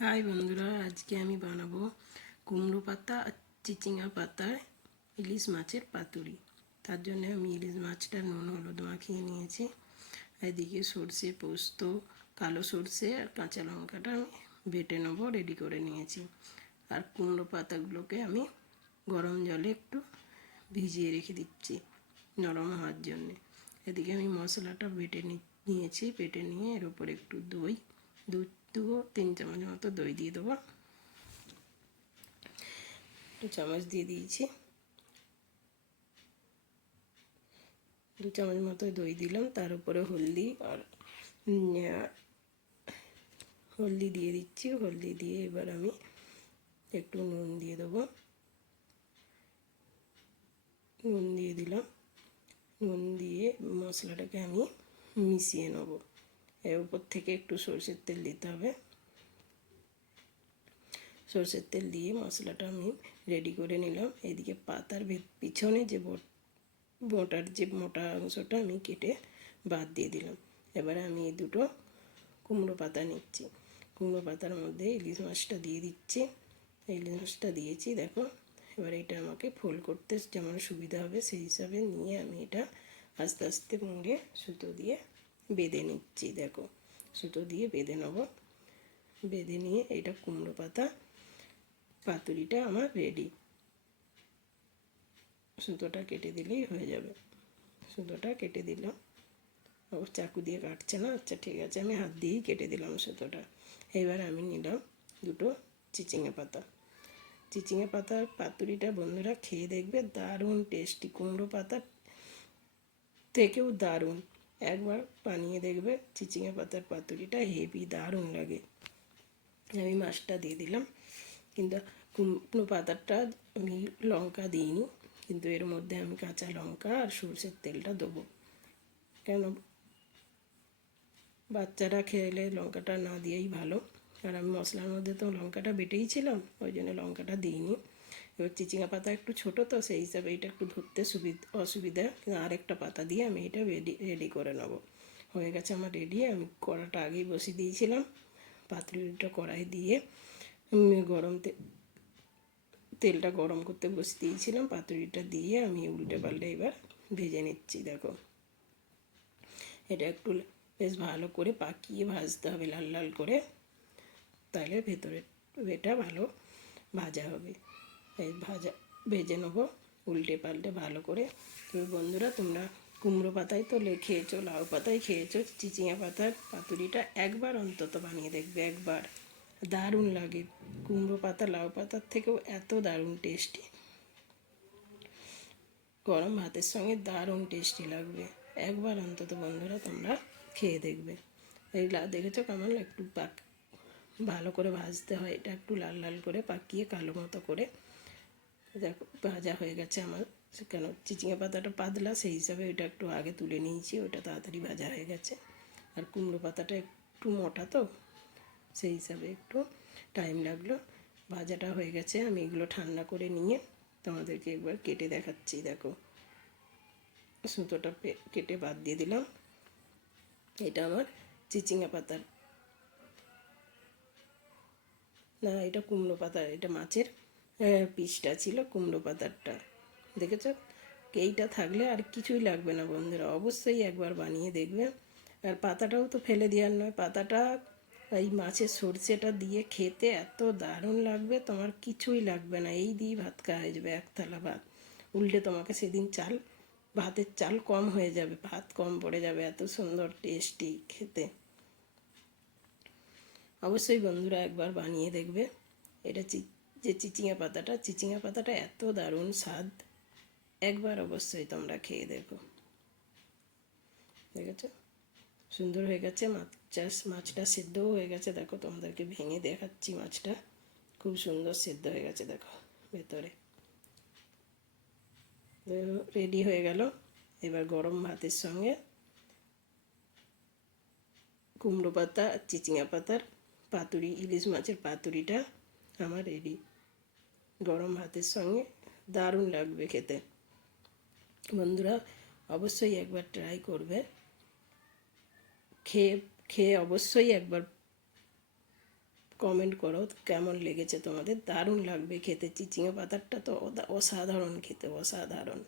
High বন্ধুরা, আজকে আমি বানাবো কুমড়ো পাতা আর চিচিঙ্গা পাতার ইলিশ মাছের পাতুরি। তার জন্য আমি ইলিশ মাছটা নুন হলুদ মাখিয়ে নিয়েছি। এদিকে সর্ষে, পোস্ত, কালো সর্ষে আর কাঁচা লঙ্কাটা আমি বেটে নেবো, রেডি করে নিয়েছি। আর কুমড়ো পাতাগুলোকে আমি গরম জলে একটু ভিজিয়ে রেখে দিচ্ছি নরম হওয়ার জন্যে। এদিকে আমি মশলাটা বেটে নিয়েছি। বেটে নিয়ে এর উপর একটু দই, দু 3 চামচ মতো দই দিয়ে দেবো। 2 চামচ দিয়ে দিয়েছি, 2 চামচ মতো দই দিলাম। তার উপরে হলদি আর হলদি দিয়ে দিচ্ছি। হলদি দিয়ে এবার আমি একটু নুন দিয়ে দেবো। নুন দিয়ে দিলাম। নুন দিয়ে মশলাটাকে আমি মিশিয়ে নেব। এর উপর থেকে একটু সরষের তেল দিতে হবে। সরষের তেল দিয়ে মশলাটা আমি রেডি করে নিলাম। এদিকে পাতার পিছনে যে বোটার যে মোটা অংশটা আমি কেটে বাদ দিয়ে দিলাম। এবারে আমি এই দুটো কুমড়ো পাতা নিচ্ছি। কুমড়ো পাতার মধ্যে ইলিশ মাছটা দিয়ে দিচ্ছি। ইলিশ মাছটা দিয়েছি, দেখো। এবার এটা আমাকে ফোল্ড করতে যেমন সুবিধা হবে সেই হিসাবে নিয়ে আমি এটা আস্তে আস্তে মুড়ে সুতো দিয়ে বেঁধে নিচ্ছি। দেখো, সুতো দিয়ে বেঁধে নেব। বেঁধে নিয়ে এটা কুমড়ো পাতা পাতুরিটা আমার রেডি। সুতোটা কেটে দিলেই হয়ে যাবে। সুতোটা কেটে দিলাম। ও চাকু দিয়ে কাটছে না, আচ্ছা ঠিক আছে, আমি হাত দিয়েই কেটে দিলাম সুতোটা। এবার আমি নিলাম দুটো চিচিঙে পাতা। চিচিঙে পাতার পাতুরিটা বন্ধুরা খেয়ে দেখবে, দারুণ টেস্টি। কুমড়ো পাতার থেকেও দারুণ। একবার বানিয়ে দেখবে, চিচিঙে পাতার পাতুরিটা হেভি দারুণ লাগে। আমি মাছটা দিয়ে দিলাম, কিন্তু কুমড়ো পাতাটা আমি লঙ্কা দিইনি, কিন্তু এর মধ্যে আমি কাঁচা লঙ্কা আর সরষের তেলটা দেবো। কেন, বাচ্চারা খেলে লঙ্কাটা না দিয়েই ভালো। আর আমি মশলার মধ্যে তো লঙ্কাটা বেটেই ছিলাম, ওই জন্য লঙ্কাটা দিইনি। এবার চিচিঙা পাতা একটু ছোটো তো, সেই হিসাবে এটা একটু ধরতে অসুবিধা। আর একটা পাতা দিয়ে আমি এটা রেডি করে নেবো। হয়ে গেছে আমার রেডি। আমি কড়াটা আগেই বসিয়ে দিয়েছিলাম। পাতুরিটা কড়াই দিয়ে গরম তেলটা গরম করতে বসিয়ে দিয়েছিলাম। পাতুরিটা দিয়ে আমি উল্টে পাল্টে এবার ভেজে নিচ্ছি। দেখো, এটা একটু বেশ ভালো করে পাকিয়ে ভাজতে হবে, লাল লাল করে, তাহলে ভেতরে এটা ভালো ভাজা হবে। এই ভেজে নেবো উল্টে পাল্টে ভালো করে। তো বন্ধুরা, তোমরা কুমড়ো পাতায় তো খেয়েছো, লাউ পাতায় খেয়েছো, চিচিঙা পাতার পাতুরিটা একবার অন্তত বানিয়ে দেখবে। একবার দারুণ লাগে। কুমড়ো পাতা লাউ পাতার থেকেও এত দারুণ টেস্টি। গরম ভাতের সঙ্গে দারুণ টেস্টি লাগবে। একবার অন্তত বন্ধুরা তোমরা খেয়ে দেখবে। এই দেখেছো কেমন একটু ভালো করে ভাজতে হয়। এটা একটু লাল লাল করে পাকিয়ে কালো মতো করে দেখো ভাজা হয়ে গেছে আমার। কেন, চিচিঙা পাতাটা পাতলা, সেই হিসাবে ওইটা একটু আগে তুলে নিয়েছি, ওটা তাড়াতাড়ি ভাজা হয়ে গেছে। আর কুমড়ো পাতাটা একটু মোটা তো, সেই হিসাবে একটু টাইম লাগলো। ভাজাটা হয়ে গেছে। আমি এগুলো ঠান্ডা করে নিয়ে তোমাদেরকে একবার কেটে দেখাচ্ছি। দেখো, সুতোটা কেটে বাদ দিয়ে দিলাম। এটা আমার চিচিঙা পাতার, না এটা কুমড়ো পাতার, এটা মাছের পিসটা ছিল কুমড়ো পাতারটা। দেখেছ, এইটা থাকলে আর কিছুই লাগবে না বন্ধুরা, অবশ্যই একবার বানিয়ে দেখবে। আর পাতাটাও তো ফেলে দেওয়ার নয়, পাতাটা এই মাছের সর্ষেটা দিয়ে খেতে এত দারুণ লাগবে, তোমার কিছুই লাগবে না, এই দিয়ে ভাত খাওয়া হয়ে যাবে, এক থালা ভাত। উল্টে তোমাকে সেদিন ভাতের চাল কম হয়ে যাবে, ভাত কম পড়ে যাবে, এত সুন্দর টেস্টি খেতে। অবশ্যই বন্ধুরা একবার বানিয়ে দেখবে। এটা যে চিচিঙা পাতাটা এত দারুণ স্বাদ, একবার অবশ্যই তোমরা খেয়ে দেখো। দেখেছো, সুন্দর হয়ে গেছে। মাছটা সেদ্ধও হয়ে গেছে। দেখো, তোমাদেরকে ভেঙে দেখাচ্ছি, মাছটা খুব সুন্দর সেদ্ধ হয়ে গেছে। দেখো ভেতরে রেডি হয়ে গেল। এবার গরম ভাতের সঙ্গে কুমড়ো পাতা আর চিচিঙা পাতার পাতুরি, ইলিশ মাছের পাতুরিটা আমার রেডি। গরম ভাতের সঙ্গে দারুণ লাগবে খেতে। বন্ধুরা অবশ্যই একবার ট্রাই করবে। খেয়ে খেয়ে অবশ্যই একবার কমেন্ট করো কেমন লেগেছে তোমাদের। দারুণ লাগবে খেতে, চিচিঙে পাতাটা তো অসাধারণ খেতে, অসাধারণ।